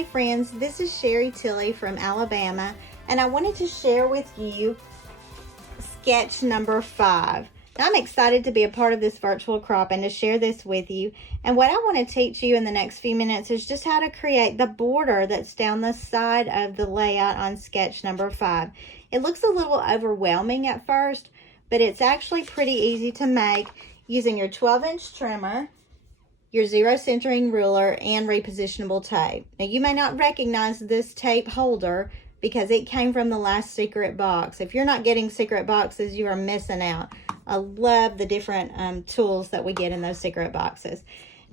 Hey friends, this is Sherry Tilley from Alabama, and I wanted to share with you sketch number 5. Now, I'm excited to be a part of this virtual crop and to share this with you. And what I want to teach you in the next few minutes is just how to create the border that's down the side of the layout on sketch number 5. It looks a little overwhelming at first, but it's actually pretty easy to make using your 12-inch trimmer, your zero centering ruler, and repositionable tape. Now, you may not recognize this tape holder because it came from the last secret box. If you're not getting secret boxes, you are missing out. I love the different tools that we get in those secret boxes.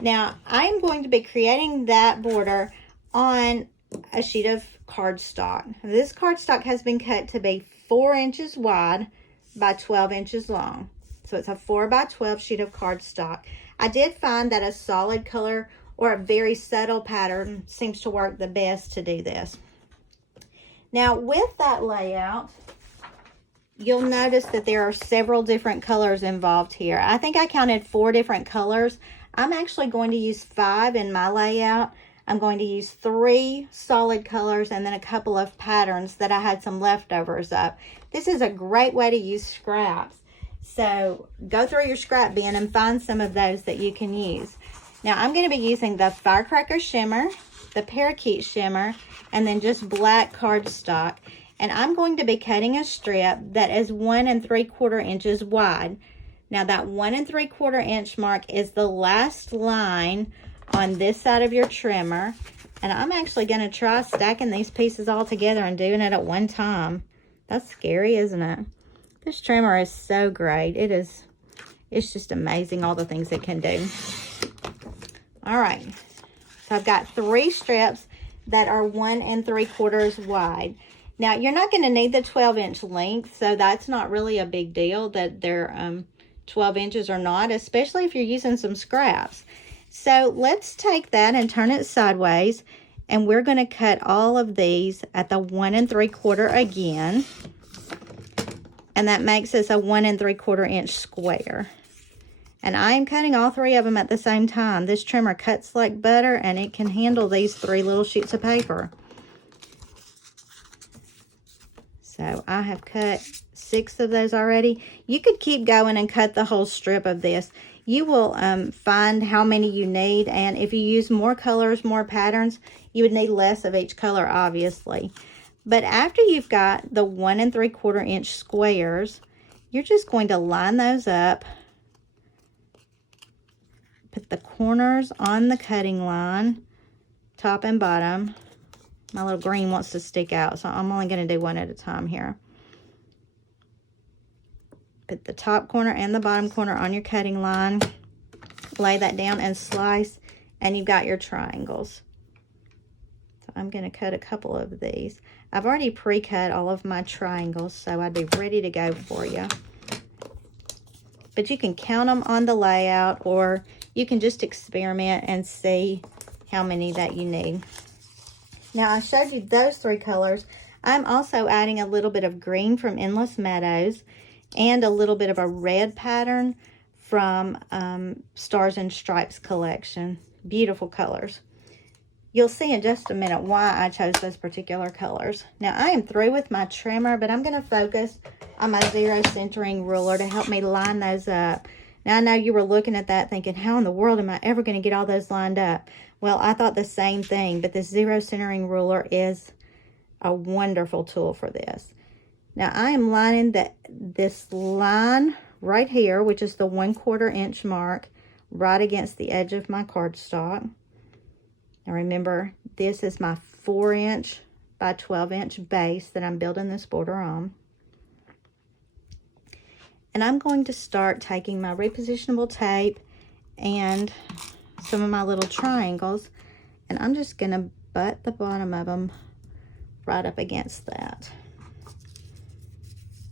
Now, I'm going to be creating that border on a sheet of cardstock. This cardstock has been cut to be 4 inches wide by 12 inches long. So it's a 4 by 12 sheet of cardstock. I did find that a solid color or a very subtle pattern seems to work the best to do this. Now, with that layout, you'll notice that there are several different colors involved here. I think I counted 4 different colors. I'm actually going to use 5 in my layout. I'm going to use 3 solid colors and then a couple of patterns that I had some leftovers of. This is a great way to use scraps. So go through your scrap bin and find some of those that you can use. Now, I'm going to be using the Firecracker Shimmer, the Parakeet Shimmer, and then just black cardstock. And I'm going to be cutting a strip that is 1 3/4 inches wide. Now, that 1 3/4 inch mark is the last line on this side of your trimmer. And I'm actually going to try stacking these pieces all together and doing it at one time. That's scary, isn't it? This trimmer is so great. It's just amazing all the things it can do. All right, so I've got 3 strips that are 1 3/4 wide. Now, you're not going to need the 12-inch length, so that's not really a big deal that they're 12 inches or not, especially if you're using some scraps. So let's take that and turn it sideways, and we're going to cut all of these at the 1 3/4 again. And that makes us a 1 3/4 inch square. And I am cutting all 3 of them at the same time. This trimmer cuts like butter, and it can handle these 3 little sheets of paper. So I have cut 6 of those already. You could keep going and cut the whole strip of this. You will find how many you need, and if you use more colors, more patterns, you would need less of each color, obviously. But after you've got the 1 3/4 inch squares, you're just going to line those up, put the corners on the cutting line, top and bottom. My little green wants to stick out, so I'm only going to do one at a time here. Put the top corner and the bottom corner on your cutting line, lay that down and slice, and you've got your triangles. So I'm going to cut a couple of these. I've already pre-cut all of my triangles, so I'd be ready to go for you. But you can count them on the layout, or you can just experiment and see how many that you need. Now, I showed you those 3 colors. I'm also adding a little bit of green from Endless Meadows and a little bit of a red pattern from Stars and Stripes collection. Beautiful colors. You'll see in just a minute why I chose those particular colors. Now, I am through with my trimmer, but I'm going to focus on my zero centering ruler to help me line those up. Now, I know you were looking at that thinking, how in the world am I ever going to get all those lined up? Well, I thought the same thing, but this zero centering ruler is a wonderful tool for this. Now, I am lining this line right here, which is the 1/4 inch mark, right against the edge of my cardstock. Now remember, this is my 4 inch by 12 inch base that I'm building this border on. And I'm going to start taking my repositionable tape and some of my little triangles, and I'm just going to butt the bottom of them right up against that.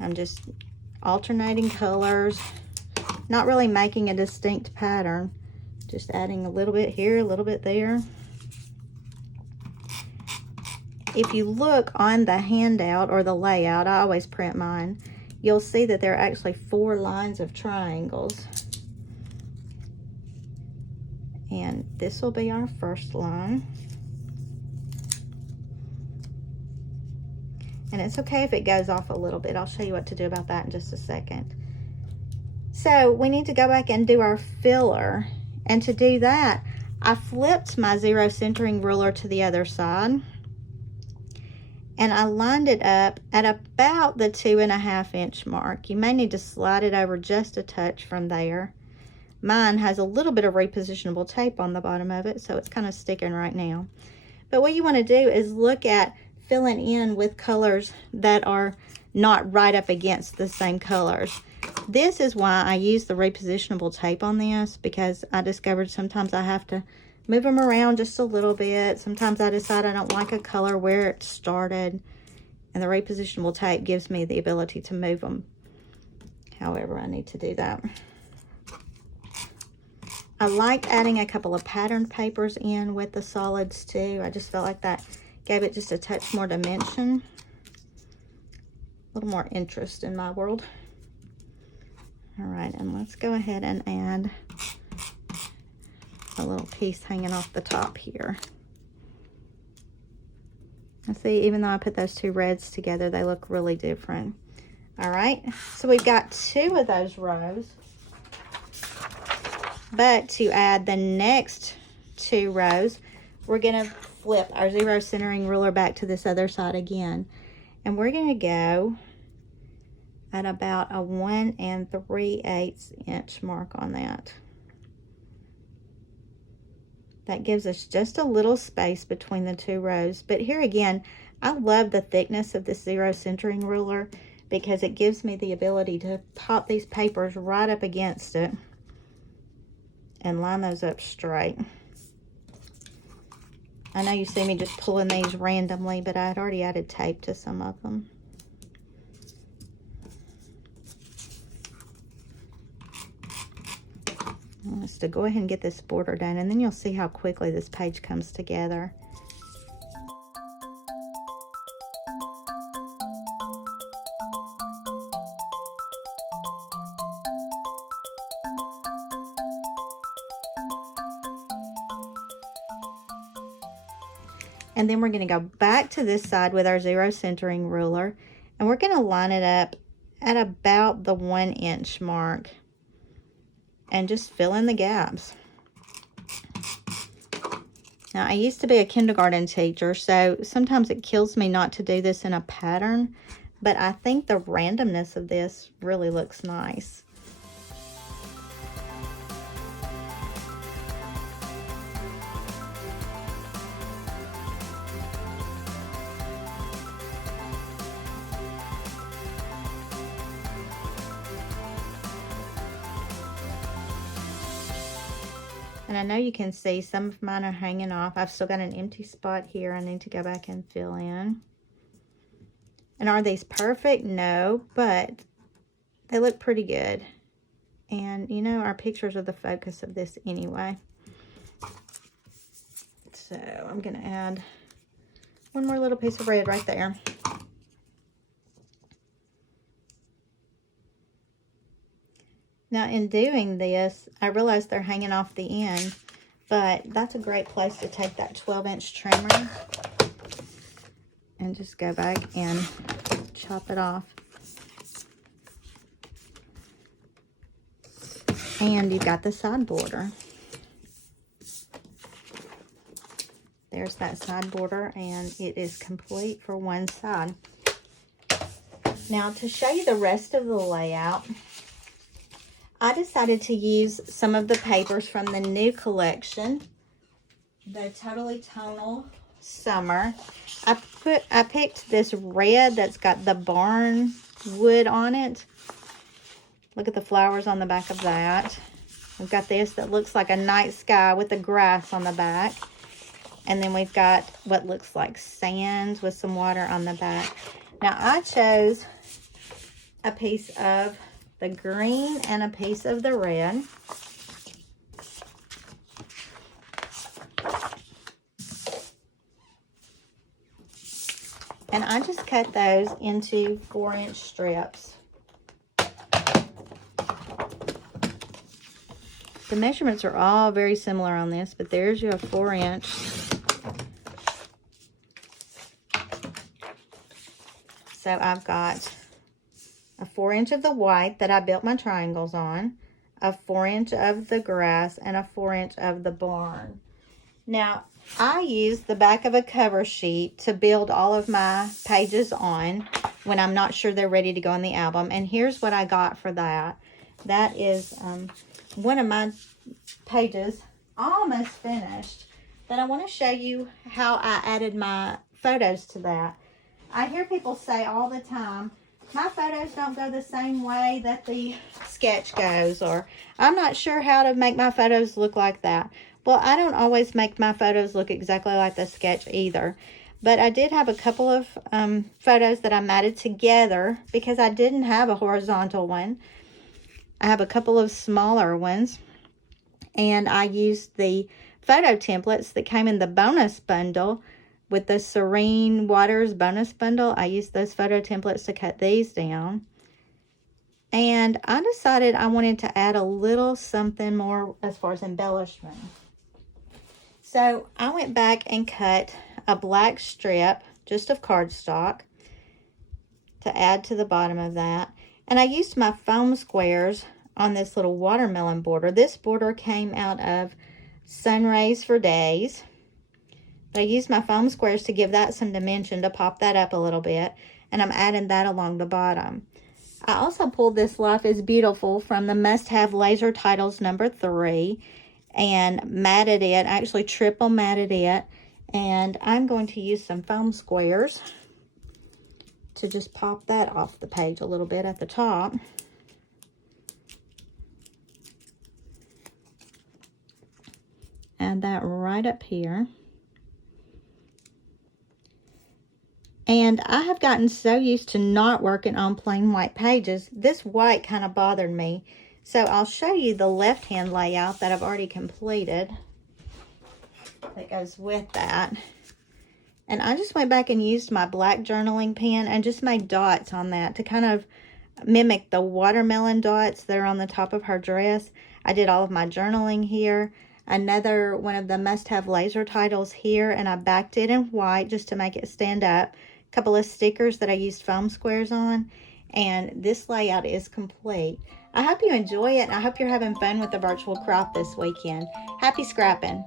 I'm just alternating colors, not really making a distinct pattern, just adding a little bit here, a little bit there. If you look on the handout or the layout, I always print mine, you'll see that there are actually 4 lines of triangles. And this will be our first line. And it's okay if it goes off a little bit. I'll show you what to do about that in just a second. So we need to go back and do our filler. And to do that, I flipped my zero centering ruler to the other side. And I lined it up at about the 2.5 inch mark. You may need to slide it over just a touch from there. Mine has a little bit of repositionable tape on the bottom of it, so it's kind of sticking right now. But what you want to do is look at filling in with colors that are not right up against the same colors. This is why I use the repositionable tape on this, because I discovered sometimes I have to move them around just a little bit. Sometimes I decide I don't like a color where it started, and the repositionable tape gives me the ability to move them however I need to do that. I like adding a couple of patterned papers in with the solids too. I just felt like that gave it just a touch more dimension, a little more interest in my world. All right, and let's go ahead and add a little piece hanging off the top here. And see, even though I put those two reds together, they look really different. All right, so we've got 2 of those rows. But to add the next 2 rows, we're gonna flip our zero centering ruler back to this other side again. And we're gonna go at about a 1 3/8 inch mark on that. That gives us just a little space between the 2 rows. But here again, I love the thickness of this zero centering ruler because it gives me the ability to pop these papers right up against it and line those up straight. I know you see me just pulling these randomly, but I had already added tape to some of them. I want us to go ahead and get this border done, and then you'll see how quickly this page comes together. And then we're going to go back to this side with our zero centering ruler, and we're going to line it up at about the 1 inch mark and just fill in the gaps. Now, I used to be a kindergarten teacher, so sometimes it kills me not to do this in a pattern, but I think the randomness of this really looks nice. And I know you can see some of mine are hanging off. I've still got an empty spot here I need to go back and fill in. And are these perfect? No, but they look pretty good. And you know, our pictures are the focus of this anyway. So I'm gonna add one more little piece of red right there. Now, in doing this, I realized they're hanging off the end, but that's a great place to take that 12-inch trimmer and just go back and chop it off. And you've got the side border. There's that side border, and it is complete for one side. Now, to show you the rest of the layout, I decided to use some of the papers from the new collection, the Totally Tonal Summer. I picked this red that's got the barn wood on it. Look at the flowers on the back of that. We've got this that looks like a night sky with the grass on the back. And then we've got what looks like sand with some water on the back. Now, I chose a piece of the green and a piece of the red. And I just cut those into 4-inch strips. The measurements are all very similar on this, but there's your 4-inch. So I've got a 4-inch of the white that I built my triangles on, a 4-inch of the grass, and a 4-inch of the barn. Now, I use the back of a cover sheet to build all of my pages on when I'm not sure they're ready to go in the album. And here's what I got for that. That is one of my pages almost finished. But I want to show you how I added my photos to that. I hear people say all the time, my photos don't go the same way that the sketch goes, or I'm not sure how to make my photos look like that. Well, I don't always make my photos look exactly like the sketch either. But I did have a couple of photos that I matted together because I didn't have a horizontal one. I have a couple of smaller ones. And I used the photo templates that came in the bonus bundle with the Serene Waters bonus bundle. I used those photo templates to cut these down. And I decided I wanted to add a little something more as far as embellishment. So I went back and cut a black strip just of cardstock to add to the bottom of that. And I used my foam squares on this little watermelon border. This border came out of Sun Rays for Days. But I used my foam squares to give that some dimension, to pop that up a little bit. And I'm adding that along the bottom. I also pulled this Life is Beautiful from the Must Have Laser Titles number 3 and matted it, actually triple matted it. And I'm going to use some foam squares to just pop that off the page a little bit at the top. Add that right up here. And I have gotten so used to not working on plain white pages, this white kind of bothered me. So I'll show you the left-hand layout that I've already completed that goes with that. And I just went back and used my black journaling pen and just made dots on that to kind of mimic the watermelon dots that are on the top of her dress. I did all of my journaling here. Another one of the Must Have Laser Titles here, and I backed it in white just to make it stand up. A couple of stickers that I used foam squares on, and this layout is complete. I hope you enjoy it, and I hope you're having fun with the virtual crop this weekend. Happy scrapping!